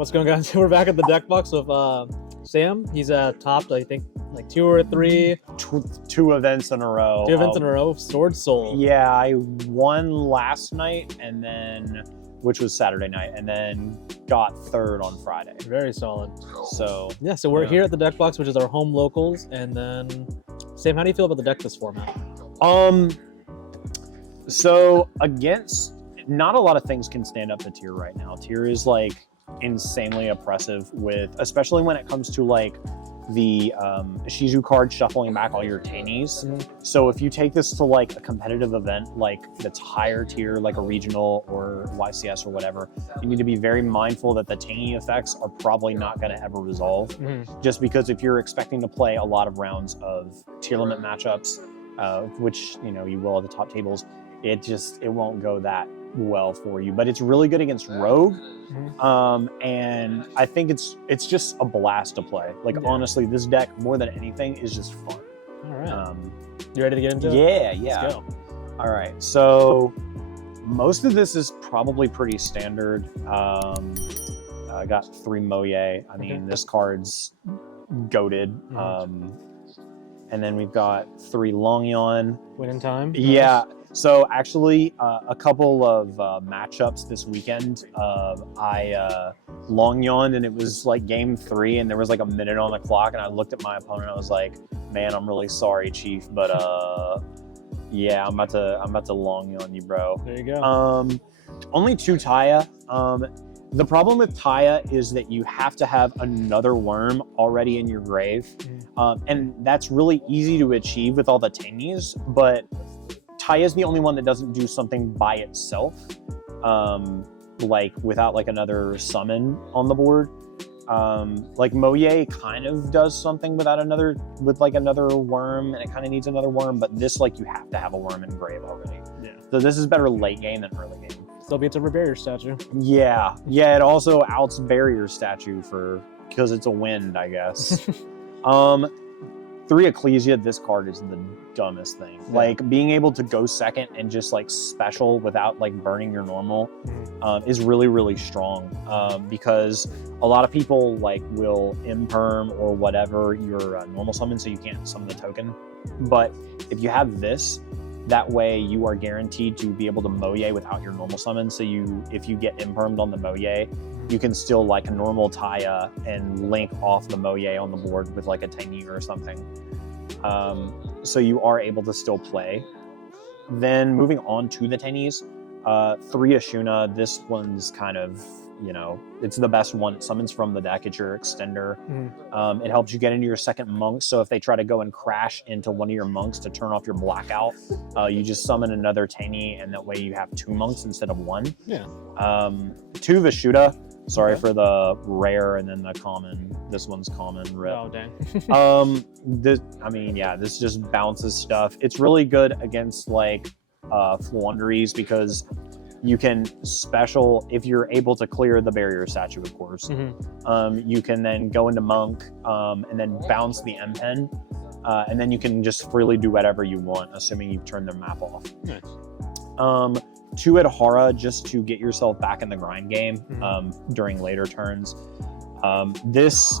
What's going on? We're back at the deck box with Sam. He's topped, I think, like two events in a row. 2 events in a row. Swordsoul. Yeah, I won last night, and then which was Saturday night, and then got third on Friday. Very solid. So yeah, so we're here at the deck box, which is our home locals, and then Sam, how do you feel about the deck this format? So against, not a lot of things can stand up to tier right now. Tier is like insanely oppressive with, especially when it comes to like the Shizu card shuffling back all your Tenyis. So if you take this to like a competitive event, like that's higher tier, like a regional or YCS or whatever, you need to be very mindful that the Tenyi effects are probably not going to ever resolve. Just because if you're expecting to play a lot of rounds of tier limit matchups, which you know you will at the top tables, it won't go that well for you. But it's really good against Rogue. And I think it's just a blast to play. Like honestly, this deck more than anything is just fun. All right. You ready to get into it? Yeah. Let's go. All right. So most of this is probably pretty standard. I got 3 Moye. I mean, this card's goated. And then we've got 3 Longyon. Win in time. Yeah. So actually, a couple of matchups this weekend, I Longyon, and it was like game 3, and there was like a minute on the clock, and I looked at my opponent, and I was like, "Man, I'm really sorry, Chief, but yeah, I'm about to Longyon you, bro." There you go. Only 2 Taya. The problem with Taya is that you have to have another worm already in your grave, and that's really easy to achieve with all the Tenyis, but Taya is the only one that doesn't do something by itself, like without like another summon on the board. Like Moye kind of does something with another worm, and it kind of needs another worm, but this, like, you have to have a worm in grave already. Yeah. So this is better late game than early game. Still beats over barrier statue. Yeah. It also outs barrier statue because it's a wind, I guess. 3 Ecclesia, this card is the dumbest thing. Yeah. Like, being able to go second and just like special without like burning your normal is really, really strong, because a lot of people like will imperm or whatever your normal summon, so you can't summon the token. But if you have this, that way you are guaranteed to be able to Moye without your normal summon. So if you get impermed on the Moye, you can still like a normal Taya and link off the Moye on the board with like a Tenyi or something. So you are able to still play. Then moving on to the Tenyis, 3 Ashuna. This one's kind of, you know, it's the best one. It summons from the deck. It's your extender. It helps you get into your second monk. So if they try to go and crash into one of your monks to turn off your blackout, you just summon another Tenyi, and that way you have 2 monks instead of 1. Yeah. 2 Vishuddha. Sorry for the rare and then the common. This one's common. Rip. Oh, dang. This just bounces stuff. It's really good against like Floowanderees because you can special, if you're able to clear the barrier statue, of course. You can then go into monk and then bounce the M-Pen, and then you can just freely do whatever you want, assuming you've turned the map off. Nice. 2 Adhara, just to get yourself back in the grind game during later turns. This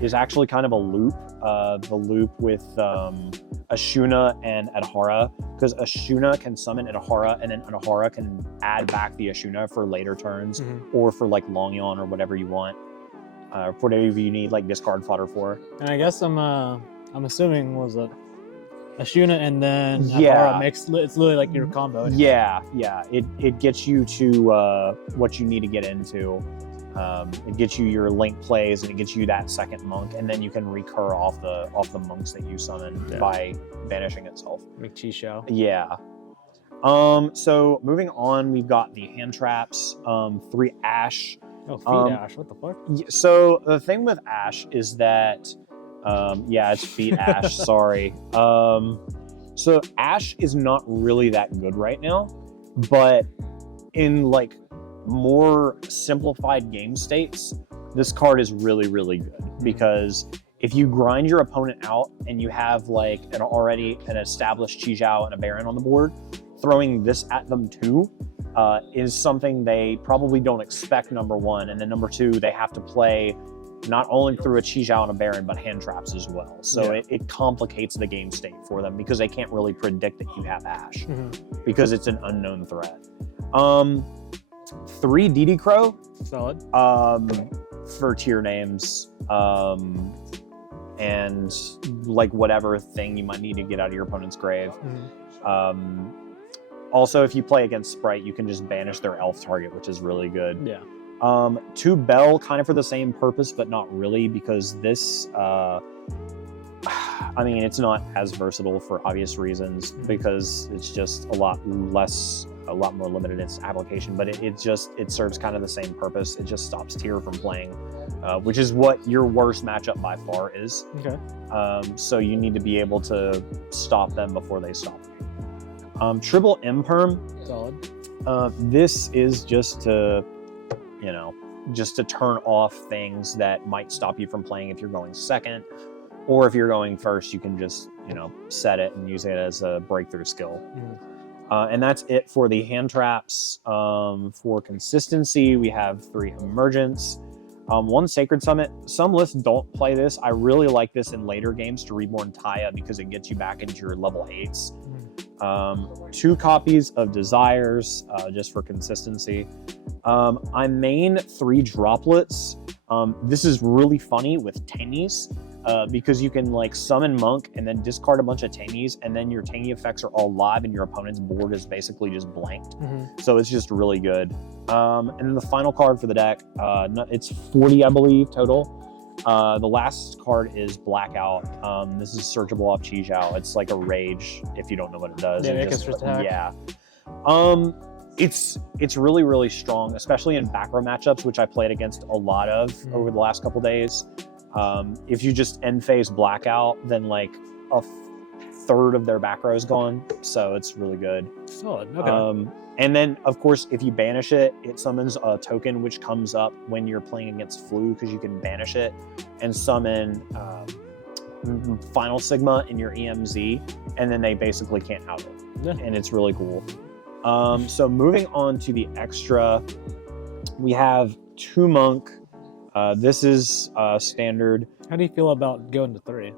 is actually kind of a loop, the loop with Ashuna and Adhara, because Ashuna can summon Adhara, and then Adhara can add back the Ashuna for later turns, or for like Longyon or whatever you want, for whatever you need like discard fodder for. And I guess I'm assuming was it Ashuna and then Adhara it's literally like your combo. Yeah. It gets you to what you need to get into. It gets you your link plays, and it gets you that second monk, and then you can recur off the monks that you summon by banishing itself. Make chi show. Yeah. So moving on, we've got the hand traps. 3 Ash. Oh, feed Ash. What the fuck? So the thing with Ash is that it's feet Ash. Sorry. So Ash is not really that good right now, but in like more simplified game states, this card is really, really good, because if you grind your opponent out and you have like an established Chi Zhao and a Baron on the board, throwing this at them too is something they probably don't expect, number one, and then number two, they have to play not only through a Yugioh and a Baron, but hand traps as well. So it complicates the game state for them because they can't really predict that you have Ash because it's an unknown threat. 3 DD Crow. Solid. For tier names. And like whatever thing you might need to get out of your opponent's grave. Also, if you play against Sprite, you can just banish their elf target, which is really good. Yeah. 2 Bell, kind of for the same purpose, but not really, because this, I mean, it's not as versatile for obvious reasons, because it's just a lot more limited in its application, but it serves kind of the same purpose. It just stops tier from playing, which is what your worst matchup by far is. Okay. So you need to be able to stop them before they stop you. Triple Imperm. Solid. This is just to, just to turn off things that might stop you from playing if you're going second, or if you're going first, you can just, set it and use it as a breakthrough skill. And that's it for the hand traps. For consistency, we have 3 Emergence, 1 Sacred Summit. Some lists don't play this. I really like this in later games to Reborn Taya because it gets you back into your level 8s. 2 copies of Desires, just for consistency. I main 3 Droplets. This is really funny with Tenyis, because you can like summon Monk and then discard a bunch of Tenyis, and then your Tenyi effects are all live and your opponent's board is basically just blanked. So it's just really good. And then the final card for the deck, it's 40, I believe, total. The last card is Blackout. This is searchable off Yugioh. It's like a rage if you don't know what it does. Yeah. It's really, really strong, especially in back row matchups, which I played against a lot of over the last couple days. If you just end phase Blackout, then like a third of their back row is gone. So it's really good. Solid. Okay. And then, of course, if you banish it, it summons a token which comes up when you're playing against Flu, because you can banish it and summon Final Sigma in your EMZ, and then they basically can't out it. Yeah. And it's really cool. So moving on to the extra, we have 2 Monk. This is standard. How do you feel about going to 3?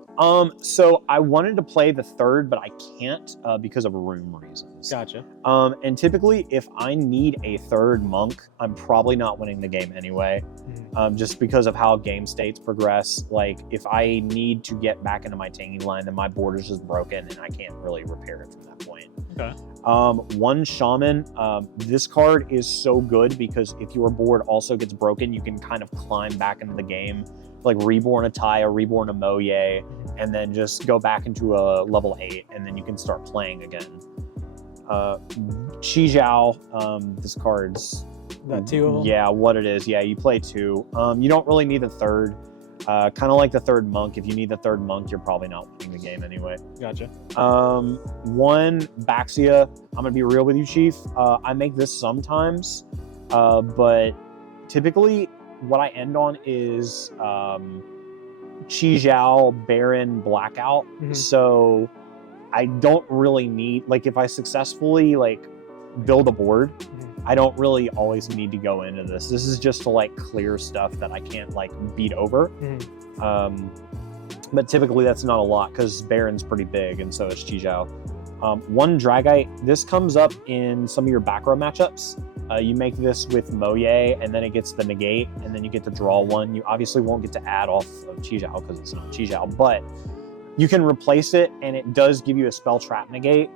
So I wanted to play the 3rd, but I can't because of room reasons. Gotcha. And typically, if I need a 3rd Monk, I'm probably not winning the game anyway, just because of how game states progress. Like, if I need to get back into my Tenyi line, then my board is just broken, and I can't really repair it from that point. Okay. 1 Shaman. This card is so good because if your board also gets broken, you can kind of climb back into the game, like Reborn a Taya, Reborn a Moye, and then just go back into a level 8, and then you can start playing again. Yugioh, this card's... That 2 of them? Yeah, what it is. Yeah, you play 2. You don't really need the 3rd. Kind of like the 3rd Monk. If you need the 3rd Monk, you're probably not winning the game anyway. Gotcha. 1 Baxia. I'm going to be real with you, Chief. I make this sometimes, but typically what I end on is Yugioh, Baron, Blackout. So I don't really need, like, if I successfully like build a board, I don't really always need to go into this. This is just to like clear stuff that I can't like beat over. But typically that's not a lot because Baron's pretty big, and so is Yugioh. 1 Dragite. This comes up in some of your back row matchups. You make this with Moye, and then it gets the negate, and then you get to draw 1. You obviously won't get to add off of Yugioh because it's not Yugioh, but you can replace it, and it does give you a spell trap negate,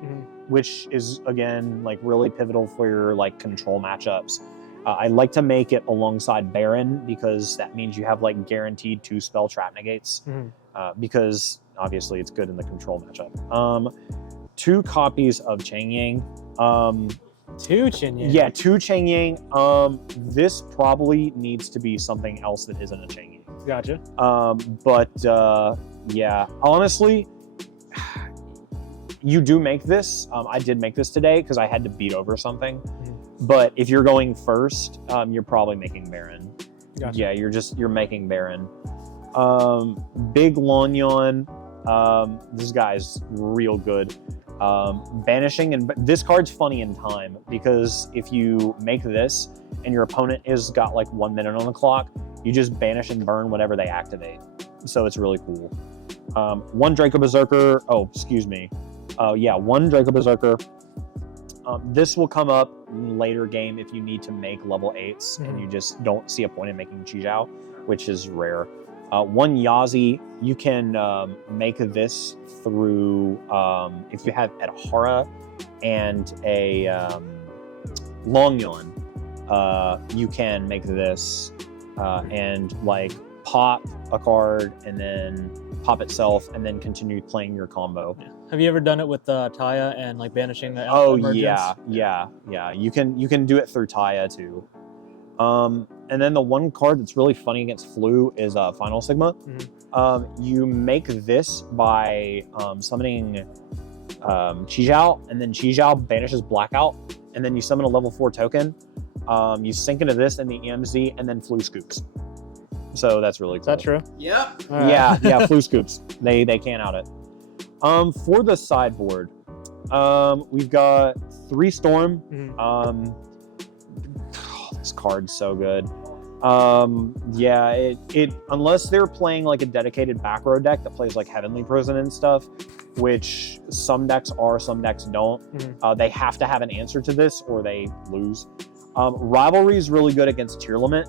which is, again, like really pivotal for your like control matchups. I like to make it alongside Baron because that means you have like guaranteed 2 spell trap negates, because obviously it's good in the control matchup. 2 copies of Changyang. 2 Changyang? Yeah, 2 Changyang. This probably needs to be something else that isn't a Changyang. Gotcha. Yeah, honestly, you do make this. I did make this today because I had to beat over something. But if you're going first, you're probably making Baron. Gotcha. Yeah, you're making Baron. Big Lonyon. This guy's real good. Banishing, and this card's funny in time because if you make this and your opponent has got like 1 minute on the clock, you just banish and burn whatever they activate. So it's really cool. 1 Draco Berserker. Oh, excuse me. Yeah, 1 Draco Berserker. This will come up later game if you need to make level 8s and you just don't see a point in making Yugioh, which is rare. 1 Yazi, you can make this through, if you have Edahara and a Longyon, you can make this and like pop a card and then pop itself and then continue playing your combo. Yeah. Have you ever done it with Taya and like banishing the emergence? Yeah. You can do it through Taya too. And then the 1 card that's really funny against Flu is Final Sigma. You make this by summoning Yugioh, and then Yugioh banishes Blackout, and then you summon a level 4 token. You sink into this and the EMZ, and then Flu scoops. So that's really cool. Is that true? Yep. Right. Yeah, Flu scoops. They can out it. For the sideboard, we've got 3 Storm. This card's so good. Yeah, it unless they're playing like a dedicated back row deck that plays like Heavenly Prison and stuff, which some decks are, some decks don't. They have to have an answer to this or they lose. Rivalry is really good against Tier Limit.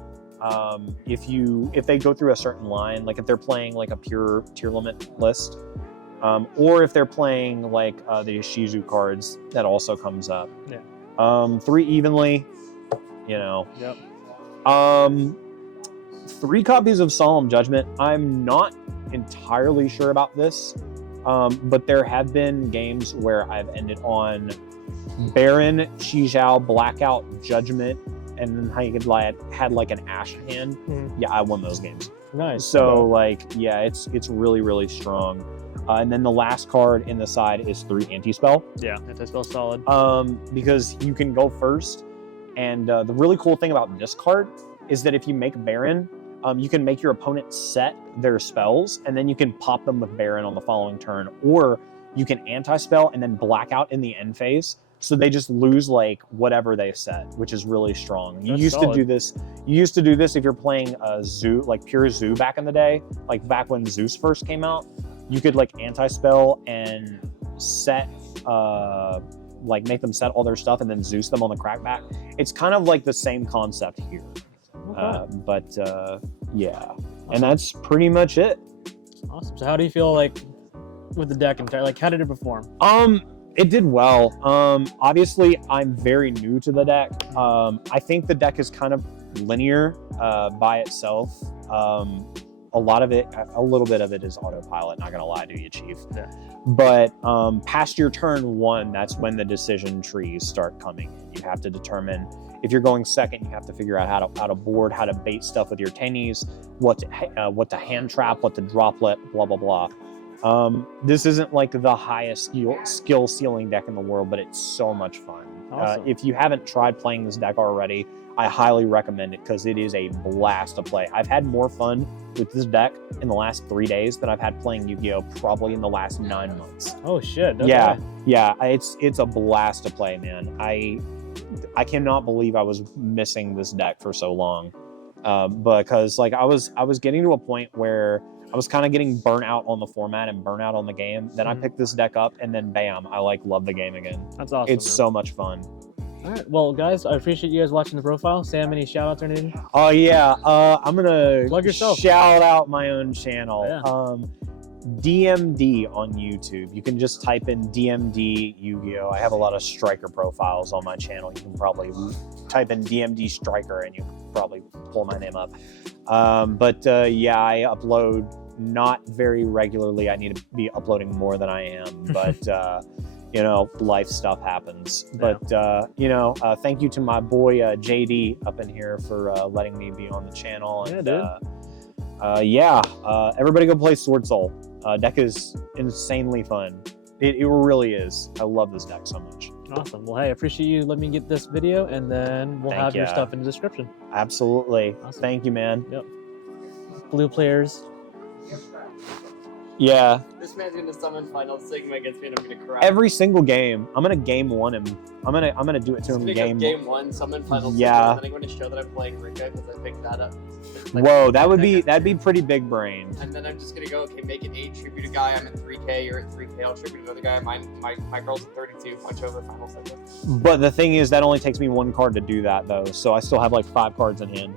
If they go through a certain line, like if they're playing like a pure Tier Limit list, or if they're playing like the Shizu cards, that also comes up. Yeah. 3 Evenly, you know. Yep. 3 copies of Solemn Judgment. I'm not entirely sure about this, but there have been games where I've ended on Baron, Yugioh, Blackout, Judgment, and then had like an Ash hand. Yeah, I won those games. Nice. So like, yeah, it's really, really strong. And then the last card in the side is 3 Anti-Spell. Yeah, Anti-Spell's solid. Because you can go first. And the really cool thing about this card is that if you make Baron, you can make your opponent set their spells, and then you can pop them with Baron on the following turn. Or you can anti-spell and then Blackout in the end phase, so they just lose like whatever they set, which is really strong. You used to do this. You used to do this if you're playing a Zoo, like pure Zoo back in the day, like back when Zeus first came out. You could like anti-spell and set. Like make them set all their stuff and then Zeus them on the crackback. It's kind of like the same concept here. Yeah. Awesome. And that's pretty much it. Awesome. So how do you feel like with the deck entire? Like how did it perform? It did well. Obviously I'm very new to the deck. I think the deck is kind of linear by itself. A little bit of it is autopilot, not gonna lie to you, Chief. Yeah. But past your turn 1, that's when the decision trees start coming in. You have to determine, if you're going second, you have to figure out how to board, how to bait stuff with your Tenyis, what to hand trap, what to droplet, blah, blah, blah. This isn't like the highest skill ceiling deck in the world, but it's so much fun. Awesome. If you haven't tried playing this deck already, I highly recommend it because it is a blast to play. I've had more fun with this deck in the last 3 days than I've had playing Yu-Gi-Oh! Probably in the last 9 months. Oh shit! Okay. Yeah, it's a blast to play, man. I cannot believe I was missing this deck for so long, because like I was getting to a point where I was kind of getting burnt out on the format and burnt out on the game. Then I picked this deck up, and then bam, I like love the game again. That's awesome. It's so much fun. All right, well, guys, I appreciate you guys watching the profile. Sam, any shout outs or anything? Oh yeah, I'm gonna plug yourself. Shout out my own channel. Yeah. DMD on YouTube. You can just type in DMD Yu-Gi-Oh! I have a lot of striker profiles on my channel. You can probably type in DMD striker and you can probably pull my name up. Yeah, I upload not very regularly. I need to be uploading more than I am, but you know, life stuff happens. Yeah. But thank you to my boy JD up in here for letting me be on the channel. And, everybody go play Swordsoul. Deck is insanely fun. It really is. I love this deck so much. Awesome. Well, hey, I appreciate you letting me get this video, and then we'll have your stuff in the description. Absolutely. Awesome. Thank you, man. Yep. Blue players. Yeah. This man's gonna summon Final Sigma against me and I'm gonna cry. Every single game, I'm gonna game one him. I'm gonna do it to him game one, summon Final Sigma, and then I'm gonna show that I'm playing Rika because I picked that up. Like, whoa, that'd be pretty big brain. And then I'm just gonna go, okay, make an 8, tribute a guy, I'm at 3k, you're at 3k, I'll tribute another guy, my girl's at 32, punch over Final Sigma. But the thing is, that only takes me 1 card to do that though, so I still have like 5 cards in hand.